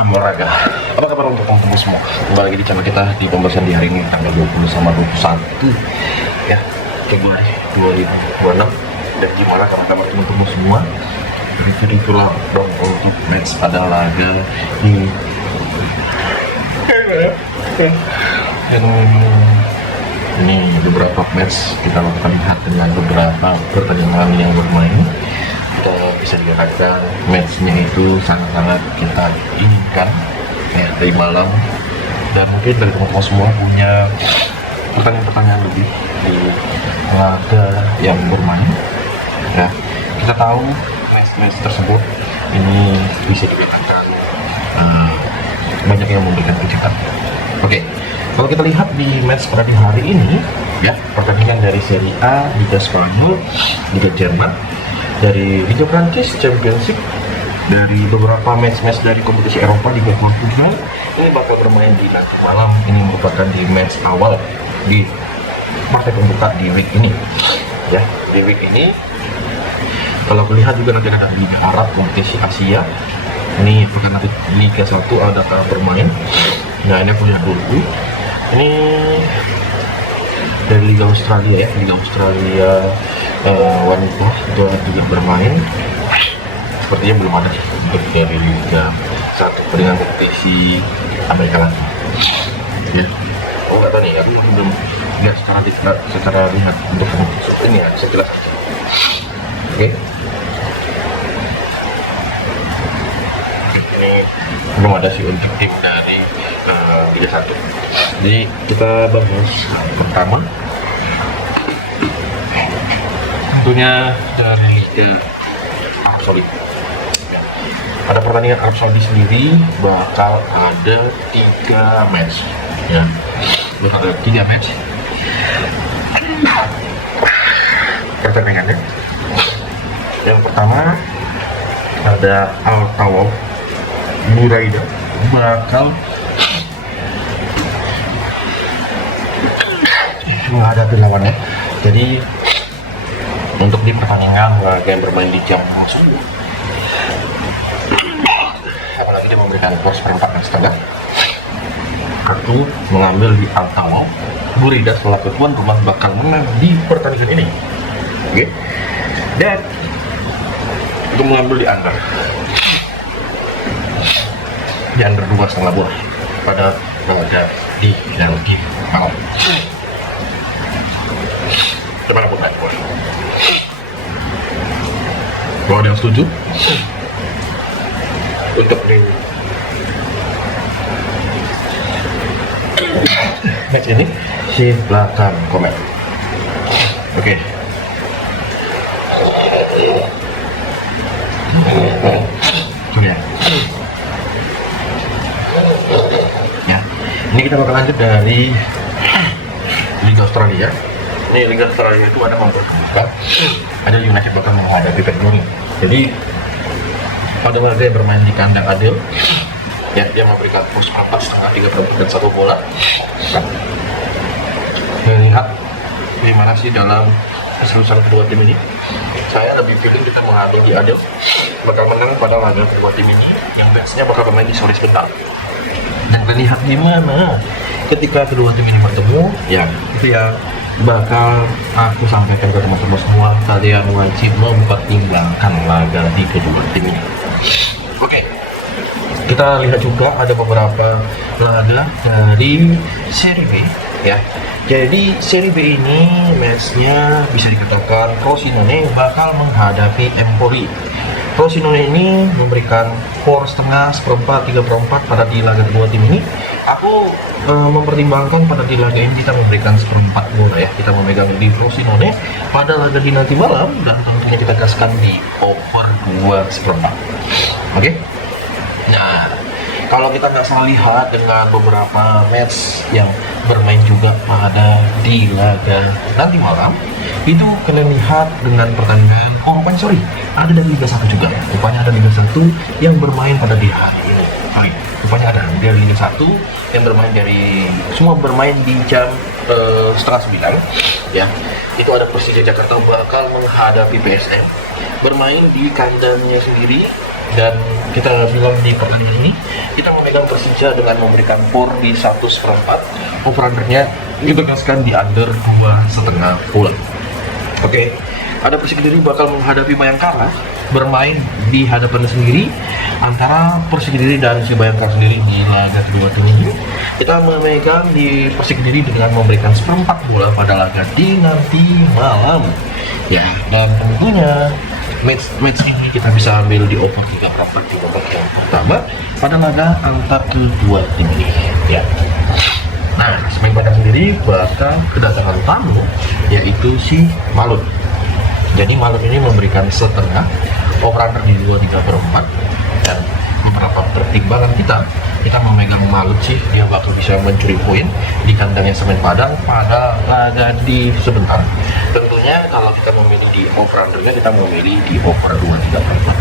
Salam olahraga. Apa kabar untuk teman-teman semua? Kembali lagi di channel kita di pembahasan di hari ini tanggal 20 sama 21 ya Februari 2026. Dan gimana kabar teman-teman semua? Itulah dong untuk match pada laga di ini beberapa match kita akan lihat dengan beberapa pertandingan yang bermain. Kita bisa dikatakan matchnya itu sangat-sangat kita inginkan ya dari malam, dan mungkin dari teman-teman semua punya pertanyaan-pertanyaan lebih di laga yang bermain ya. Kita tahu match tersebut ini bisa dikatakan banyak yang memberikan kejutan. Oke, kalau kita lihat di match pada hari ini ya, pertandingan dari Serie A, Liga Spanyol, Liga Jerman, dari Liga Prancis, Championship, dari beberapa match-match dari kompetisi Eropa, Liga Portugal, ini bakal bermain di nanti malam. Ini merupakan di match awal di partai pembuka di week ini ya. Di week ini kalau melihat juga nanti ada Liga Arab, kompetisi Asia. Ini akan nanti Liga 1 ada bermain. Nah, ini punya dulu. Ini dari Liga Australia ya, Liga Australia wanita itu juga bermain. Sepertinya belum ada untuk dari Liga 1 dengan kompetisi Amerika Latin ya. Oh, nggak tahu nih, aku belum lihat secara lihat untuk ini ya, saya jelas. Oke. Ini belum ada sih untuk tim dari Liga 1. Jadi kita bahas pertama tentunya dari Liga Arab Saudi. Pada pertandingan Arab Saudi sendiri bakal ada 3 match ya. Bakal ada 3 match pertandingannya. Yang pertama ada Al Tawal Buraida bakal menghadapi lawannya. Jadi untuk di pertandingan yang bermain di jam musuh, apalagi dia memberikan pos perempat dan setengah, aku mengambil di Al-Tawal Buraida selaku tuan rumah bakal menang di pertandingan ini. Oke. Dan untuk mengambil di under 2,5 buah pada laga di Belgia malam. Gimana pun naik boleh. Kalau ada yang setuju untuk match ini, silakan komen. Oke. Ya. Ya. Ini kita bakal lanjut dari Liga Australia. Ini Liga Australia itu ada mempertemukan, ada United bakal menghadapi Perth. Jadi pada laga yang bermain di kandang adil ya, dia memberikan pos 4,5, 3 dan 1 bola. Lihat gimana sih dalam keseriusan kedua tim ini. Saya lebih pilih kita mengambil di adil bakal menang pada laga kedua tim ini, yang matchnya bakal bermain di sore sebentar. Dan terlihat gimana ketika kedua tim ini bertemu ya, itu ya bakal aku sampaikan ke teman-teman semua. Kalian wajib mempertimbangkan laga di kedua tim ini. Oke, kita lihat juga ada beberapa laga dari Serie B ya. Jadi Serie B ini matchnya bisa dikatakan Frosinone bakal menghadapi Empoli. Frosinone ini memberikan 4,5, 1/4, 3/4 pada di laga kedua tim ini. Aku mempertimbangkan pada di laga ini kita memberikan 1/4 bola ya. Kita memegang di Frosinone pada laga di nanti malam, dan tentunya kita gaskan di over 2/4. Oke. Nah, kalau kita nggak salah lihat dengan beberapa match yang bermain juga pada di laga nanti malam, itu kalian lihat dengan pertandingan ada dari Liga 1 juga. Rupanya ada Liga 1 yang bermain pada di hari ini. Rupanya ada dari Liga 1 yang bermain semua bermain di jam 8:30 ya. Itu ada Persija Jakarta bakal menghadapi PSM, bermain di kandangnya sendiri, dan kita bilang di pertandingan ini kita memegang Persija dengan memberikan POR di 1/4. Over-undernya ditegaskan di under 2,5 bola. Oke, ada Persik Kediri bakal menghadapi Bayangkara bermain di hadapan sendiri. Antara Persik Kediri dan si Bayangkara sendiri di laga kedua tim ini, kita memegang di Persik Kediri dengan memberikan 1/4 bola pada laga di nanti malam. Ya, dan tentunya match ini kita bisa ambil di over 3/4 di babak yang pertama pada laga antar kedua tim ini. Ya. Nah, Semen Padang sendiri bakal kedatangan tamu yaitu si Malut. Jadi Malut ini memberikan setengah, over-under di 2,3/4, dan beberapa pertimbangan kita memegang Malut sih, dia bakal bisa mencuri poin di kandangnya Semen Padang pada laga di sebentar. Tentunya kalau kita memilih di over-undernya, kita memilih di over 2,3/4.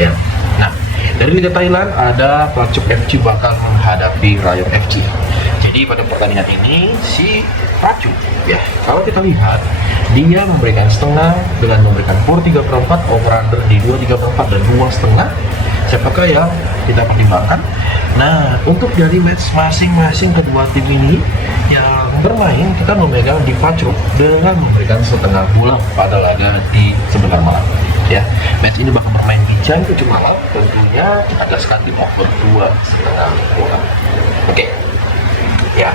Ya. Nah, dari Liga Thailand ada Prachuap FC bakal menghadapi Rayong FC. Jadi pada pertandingan ini si Prachuap, ya kalau kita lihat dia memberikan setengah dengan memberikan POR 3/4, over-under di 2,3/4 dan 2,5. Siapakah yang kita pertimbangkan? Nah, untuk dari match masing-masing kedua tim ini yang bermain, kita memegang di Prachuap dengan memberikan setengah bola pada laga di sebentar malam. Ya, match ini bakal bermain di jam 7 malam, tentunya kita gaskan di over 2,5 bola. Oke. Ya,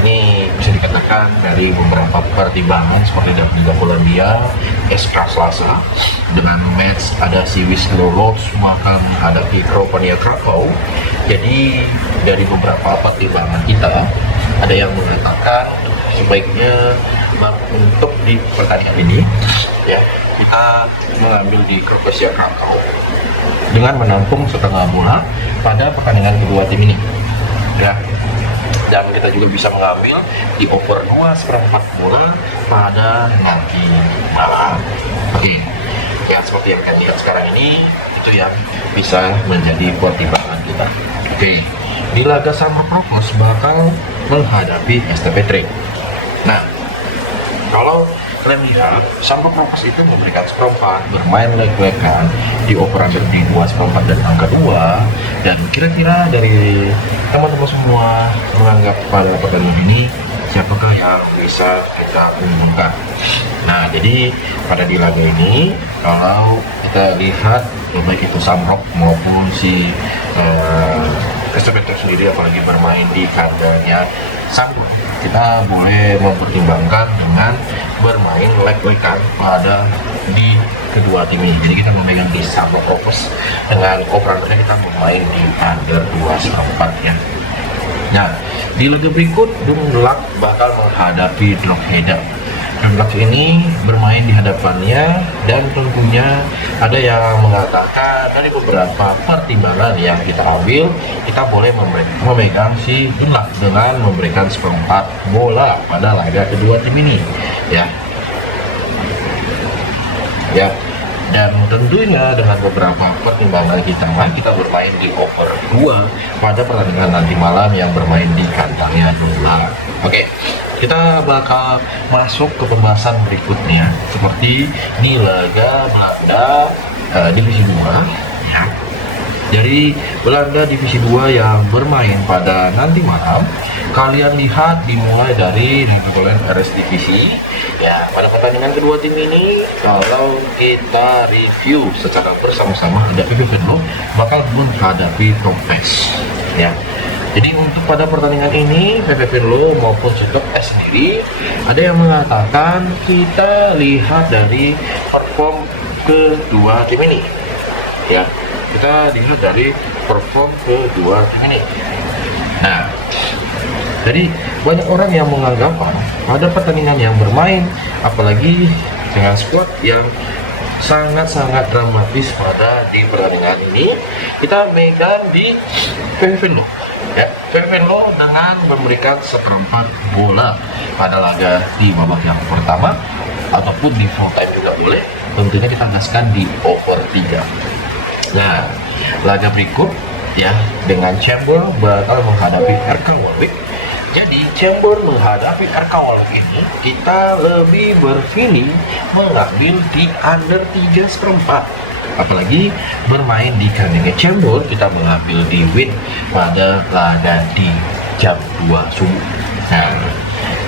ini bisa dikatakan dari beberapa pertimbangan seperti dari Liga Polandia, SK Selasa dengan match ada si Wisla Lodz maka menghadapi Kropania Krakow. Jadi dari beberapa pertimbangan kita ada yang mengatakan sebaiknya untuk di pertandingan ini ya kita mengambil di Kropania Krakow dengan menampung setengah bola pada pertandingan kedua tim ini. Ya. Dan kita juga bisa mengambil di over 2,4 bola pada nanti malam. Oke, ya seperti yang kalian lihat sekarang ini, itu yang bisa menjadi pertimbangan kita. Oke, di laga Samro Provos bakal menghadapi STP Trade. Nah, kalau kalian lihat, Samro Provos itu memberikan 1/4, bermain leg-legan di over-under di 2,4 dan angka 2. Dan kira-kira dari teman-teman semua menganggap pada pertandingan ini siapakah yang bisa kita umumkan? Nah, jadi pada di laga ini kalau kita lihat baik itu Samrok maupun si STP sendiri apalagi bermain di kandangnya Samrok, kita boleh mempertimbangkan dengan bermain leg-legan pada di kedua tim ini. Jadi kita memegang di Samrok Provos dengan over-undernya kita bermain di under 2,4 ya. Nah, di laga berikut Dunlak bakal menghadapi Drogheda. Dunlak ini bermain di hadapannya dan tentunya ada yang mengatakan dari beberapa pertimbangan yang kita ambil, kita boleh memegang si Dunlak dengan memberikan 1/4 bola pada laga kedua tim ini ya. Ya, dan tentunya dengan beberapa pertimbangan kita bermain di over 2 pada pertandingan nanti malam yang bermain di kandangnya Dunlak. Oke, kita bakal masuk ke pembahasan berikutnya seperti ini laga Belanda divisi 2 ya. Dari Belanda divisi 2 yang bermain pada nanti malam, kalian lihat dimulai dari regular RS divisi ya. Pada pertandingan kedua tim ini kalau kita review secara bersama-sama, ada PB Venlo bakal menghadapi Topes ya. Jadi untuk pada pertandingan ini PB Venlo maupun Top S sendiri ada yang mengatakan kita lihat dari perform kedua tim ini ya. Kita dilihat dari perform kedua tim ini. Nah, jadi banyak orang yang menganggap pada pertandingan yang bermain, apalagi dengan squad yang sangat-sangat dramatis pada di pertandingan ini, kita megang di PV Venlo ya. PV Venlo dengan memberikan 1/4 bola pada laga di babak yang pertama ataupun di full time juga boleh. Tentunya kita gaskan di over 3. Nah, laga berikut ya dengan Chamber bakal menghadapi RK Walwijk. Jadi Chamber menghadapi RK Walwijk ini kita lebih berpilih mengambil di under 3/4 Apalagi bermain di kandangnya Cembol, kita mengambil di win pada laga di jam 2 subuh. Nah,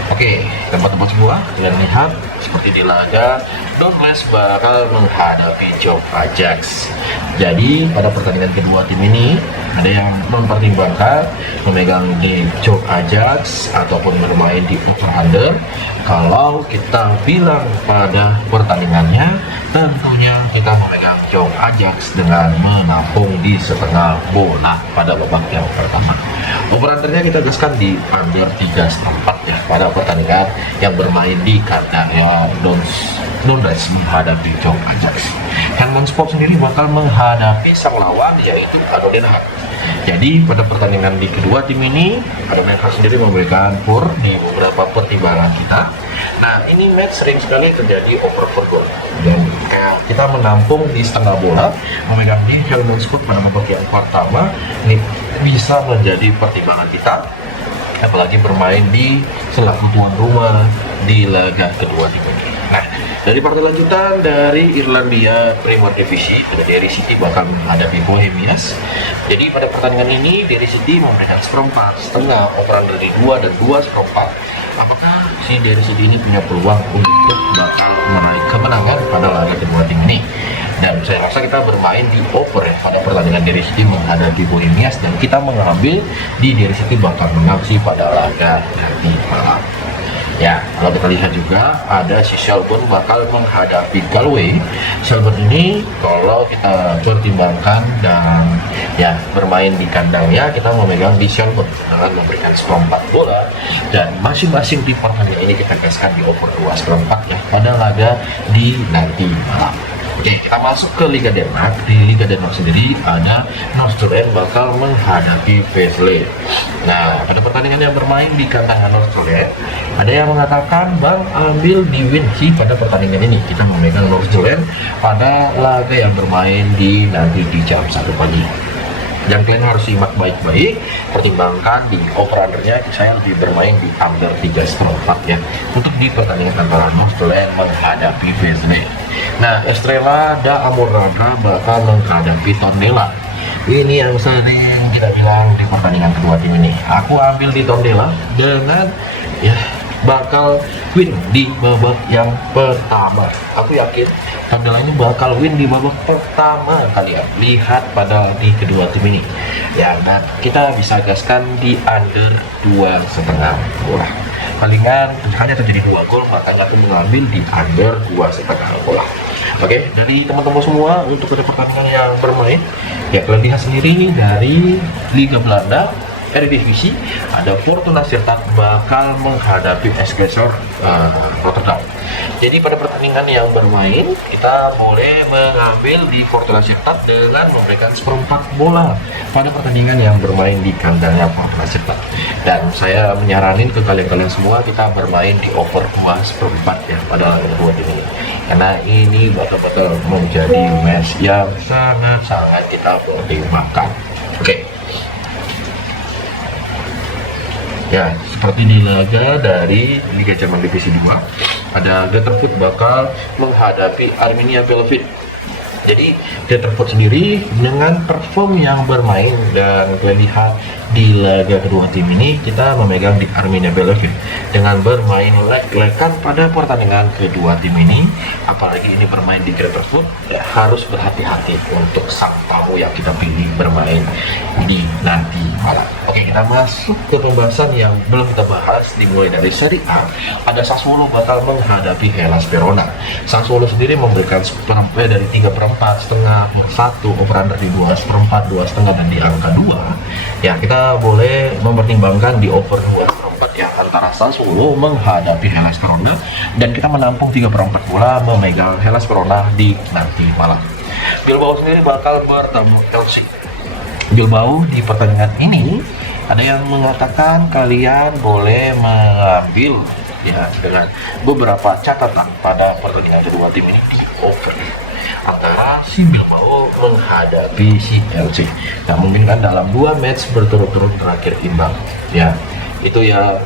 oke, tempat-tempat semua kalian lihat seperti di laga Donetsk bakal menghadapi Jok Ajax. Jadi pada pertandingan kedua tim ini ada yang mempertimbangkan memegang di Jok Ajax ataupun bermain di over under. Kalau kita bilang pada pertandingannya, tentunya kita memegang Jok Ajax dengan menampung di setengah bola pada babak yang pertama. Over undernya kita gaskan di under 3,4 ya pada pertandingan yang bermain di kandangnya Donetsk menghadapi Jok Ajax. Handmon Sport sendiri bakal menghadapi sang lawan yaitu Ado Den Haag. Jadi pada pertandingan di kedua tim ini, Ado Den Haag sendiri memberikan pur di beberapa pertimbangan kita. Nah, ini match sering sekali terjadi over per goal. Dan kayak kita menampung di setengah bola, memegang di Handmon Sport pada babak yang pertama, ini bisa menjadi pertimbangan kita. Apalagi bermain di selaku tuan rumah di laga kedua tim ini. Nah, dari partai lanjutan dari Irlandia Premier Divisi, Derry City bakal menghadapi Bohemians. Jadi pada pertandingan ini Derry City memberikan seperempat setengah, overan dari 2 dan 2,4. Apakah si Derry City ini punya peluang untuk bakal meraih kemenangan pada laga kedua tim ini? Dan saya rasa kita bermain di over ya pada pertandingan Derry City menghadapi Bohemians, dan kita mengambil di Derry City bakal menang sih pada laga nanti malam. Ya, kalau kita lihat juga ada si Shelbourne bakal menghadapi Galway. Shelbourne ini kalau kita pertimbangkan dan ya bermain di kandangnya, kita memegang di Shelbourne dengan memberikan seperempat bola, dan masing-masing di pertandingan ini kita gaskan di over 2,4 ya pada laga di nanti malam. Oke, kita masuk ke Liga Denmark. Di Liga Denmark sendiri ada Nordsjælland bakal menghadapi Vejle. Nah, pada pertandingan yang bermain di kandang Nordsjælland, ada yang mengatakan Bang ambil di win sih pada pertandingan ini. Kita memegang Nordsjælland pada laga yang bermain di nanti di jam 1 pagi. Dan kalian harus simak baik-baik, pertimbangkan di over undernya. Saya lebih bermain di under 3,4 ya untuk di pertandingan antara Nordsjælland menghadapi Vejle. Nah, Estrella da Amorebieta bakal menghadapi Tondela. Ini yang sering kita bilang di pertandingan kedua tim ini. Aku ambil di Tondela dengan ya bakal win di babak yang pertama. Aku yakin Tondela ini bakal win di babak pertama kalian. Lihat pada di kedua tim ini. Ya, nah kita bisa gaskan di under 2,5 bola. Palingan hanya terjadi 2 gol, makanya aku mengambil di under 2,5 bola. Oke, dari teman-teman semua untuk pertandingan yang bermain, ya kalian lihat sendiri dari Liga Belanda. Eredivisie ada Fortuna Sittard bakal menghadapi Excelsior Rotterdam. Jadi pada pertandingan yang bermain kita boleh mengambil di Fortuna Sittard dengan memberikan seperempat bola pada pertandingan yang bermain di kandangnya Fortuna Sittard. Dan saya menyaranin ke kalian semua kita bermain di over 2,4 ya pada kedua tim ini, karena ini betul-betul menjadi match yang sangat kita pertimbangkan. Oke. Ya, seperti di laga dari Liga Jerman Divisi 2, ada Grutterfurt bakal menghadapi Arminia Bielefeld. Jadi Grutterfurt sendiri dengan perform yang bermain, dan kalian lihat di laga kedua tim ini kita memegang di Arminia Bielefeld dengan bermain leg-legan pada pertandingan kedua tim ini. Apalagi ini bermain di Grutterfurt, ya, harus berhati-hati untuk sang tamu yang kita pilih bermain di nanti malam. Oke, kita masuk ke pembahasan yang belum kita bahas, dimulai dari Serie A. Ada Sassuolo bakal menghadapi Hellas Verona. Sassuolo sendiri memberikan seperempat dari 3/4, setengah, 1, over under di 2/4, 2,5 dan di angka 2. Ya, kita boleh mempertimbangkan di over 2/4 ya antara Sassuolo menghadapi Hellas Verona, dan kita menampung 3/4 bola memegang Hellas Verona di nanti malam. Bilbao sendiri bakal bertemu Chelsea. Bilbao di pertandingan ini ada yang mengatakan kalian boleh mengambil ya dengan beberapa catatan pada pertandingan kedua tim ini di over antara si Bilbao menghadapi si Chelsea. Nah, mungkin kan dalam 2 match berturut-turut terakhir imbang. Ya, itu ya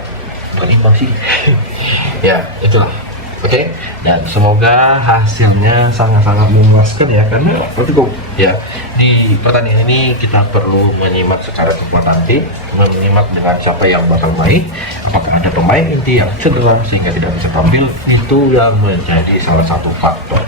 berimbang sih. Ya, itulah. Oke, dan semoga hasilnya sangat-sangat memuaskan ya, karena ya di pertandingan ini kita perlu menyimak secara tepat nanti, menyimak dengan siapa yang bakal main, apakah ada pemain inti yang cedera sehingga tidak bisa tampil, itu yang menjadi salah satu faktor.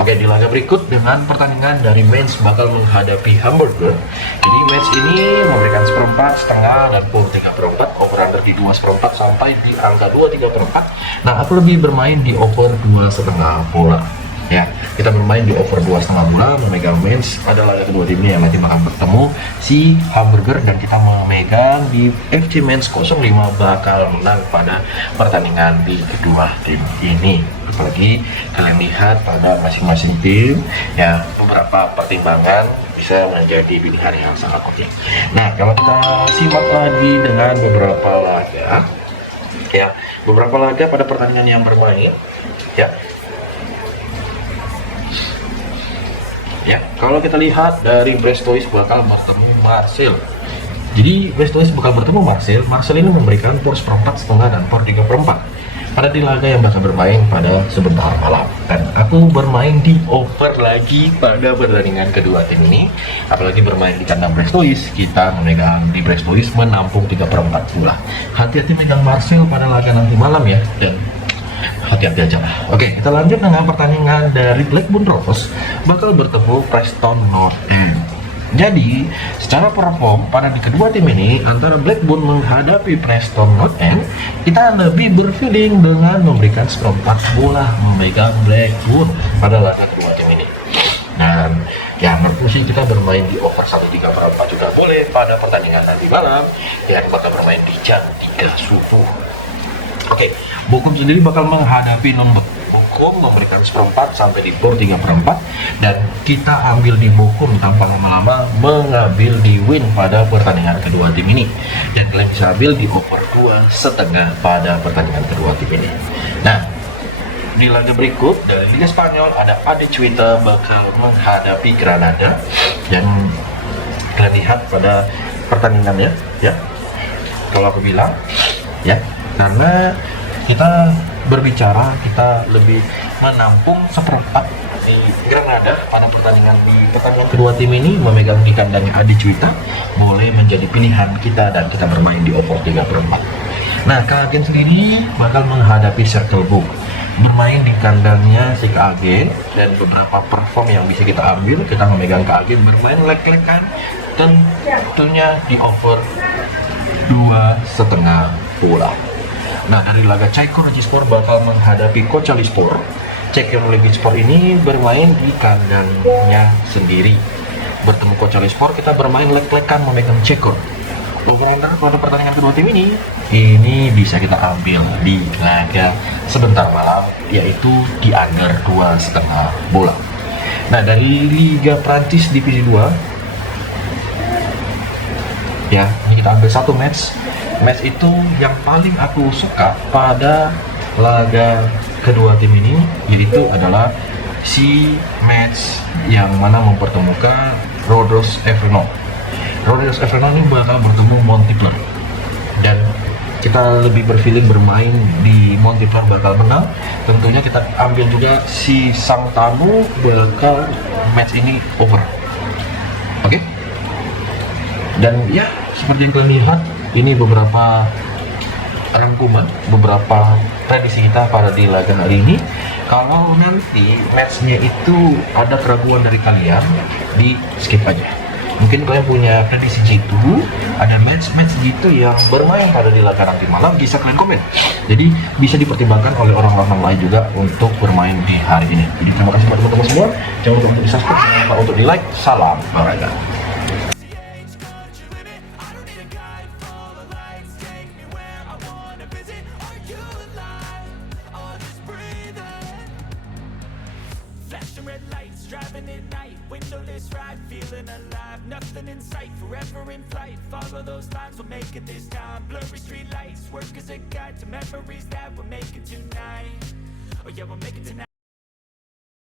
Oke, di laga berikut dengan pertandingan dari Mainz bakal menghadapi Hamburger. Jadi Mainz ini memberikan seperempat, setengah, dan pool 3/4, over under di 2/4 sampai di angka 2,3/4. Nah, aku lebih bermain di over 2,5 bola. Ya, kita bermain di over 2,5 bola, memegang Mainz. Pada laga kedua tim ini yang nanti bakal bertemu si Hamburger, dan kita memegang di FC Mainz 05 bakal menang pada pertandingan di kedua tim ini. Apalagi kalian lihat pada masing-masing tim ya, beberapa pertimbangan bisa menjadi pilihan yang sangat penting. Nah, kalau kita simak lagi dengan beberapa laga ya, beberapa laga pada pertandingan yang bermain ya. Ya, kalau kita lihat dari Brestois bakal bertemu Marseille. Jadi Brestois bakal bertemu Marseille. Marseille ini memberikan power seperempat, setengah, dan power 3/4 pada di laga yang bakal bermain pada sebentar malam. Dan aku bermain di over lagi pada pertandingan kedua tim ini. Apalagi bermain di kandang Brestois, kita memegang di Brestois menampung 3/4 bola. Hati-hati megang Marseille pada laga nanti malam ya, dan hati-hati aja lah. Oke, kita lanjut dengan pertandingan dari Blackburn Rovers bakal bertemu Preston North End. Jadi, secara perform pada di kedua tim ini antara Blackburn menghadapi Preston North End, kita lebih berfeeling dengan memberikan seperempat bola memegang Blackburn pada laga kedua tim ini. Dan ya, menurutku sih kita bermain di over 1,3/4 juga boleh pada pertandingan nanti malam yang bakal bermain di jam 3 subuh. Oke, Bochum sendiri bakal menghadapi Nürnberg. Bochum memberikan seperempat sampai di power 3/4, dan kita ambil di Bochum tanpa lama-lama mengambil di win pada pertandingan kedua tim ini, dan kalian bisa ambil di over 2,5 pada pertandingan kedua tim ini. Nah, di laga berikut dari Liga Spanyol ada Adecuita bakal menghadapi Granada, dan kalian lihat pada pertandingannya ya, kalau aku bilang ya, karena kita berbicara kita lebih menampung seperempat di Granada pada pertandingan kedua tim ini, memegang di kandangnya Adecuita boleh menjadi pilihan kita, dan kita bermain di over 3/4. Nah, Kagen sendiri bakal menghadapi Cercle Brugge, bermain di kandangnya si Kagen, dan beberapa perform yang bisa kita ambil, kita memegang Kagen bermain lek-lekan, dan tentunya di over 2,5 bola. Nah, dari laga Çaykur Rizespor bakal menghadapi Kocaelispor. Çaykur Rizespor ini bermain di kandangnya sendiri. Bertemu Kocaelispor, kita bermain lek-lekan memegang Çaykur. Over-under pada pertandingan kedua tim ini bisa kita ambil di laga sebentar malam, yaitu di under 2,5 bola. Nah, dari Liga Prancis Divisi 2 ya, ini kita ambil satu match itu yang paling aku suka pada laga kedua tim ini, yaitu adalah si match yang mana mempertemukan Rodez Evernote. Rodez Evernote ini bakal bertemu Montpellier, dan kita lebih berfeeling bermain di Montpellier bakal menang. Tentunya kita ambil juga si sang tamu bakal match ini over. Oke? Dan ya, seperti yang kalian lihat, ini beberapa rangkuman, beberapa prediksi kita pada di laga hari ini. Kalau nanti matchnya itu ada keraguan dari kalian, di skip aja. Mungkin kalian punya prediksi gitu, ada match gitu yang bermain pada di laga nanti malam, bisa kalian komen. Jadi bisa dipertimbangkan oleh orang-orang lain juga untuk bermain di hari ini. Jadi terima kasih buat teman-teman semua. Jangan lupa untuk di subscribe, jangan lupa untuk di like. Salam olahraga. Flashing red lights, driving at night, windowless ride, feeling alive, nothing in sight, forever in flight, follow those lines, we'll make it this time, blurry street lights, work as a guide to memories that we're making tonight, oh yeah, we'll make it tonight.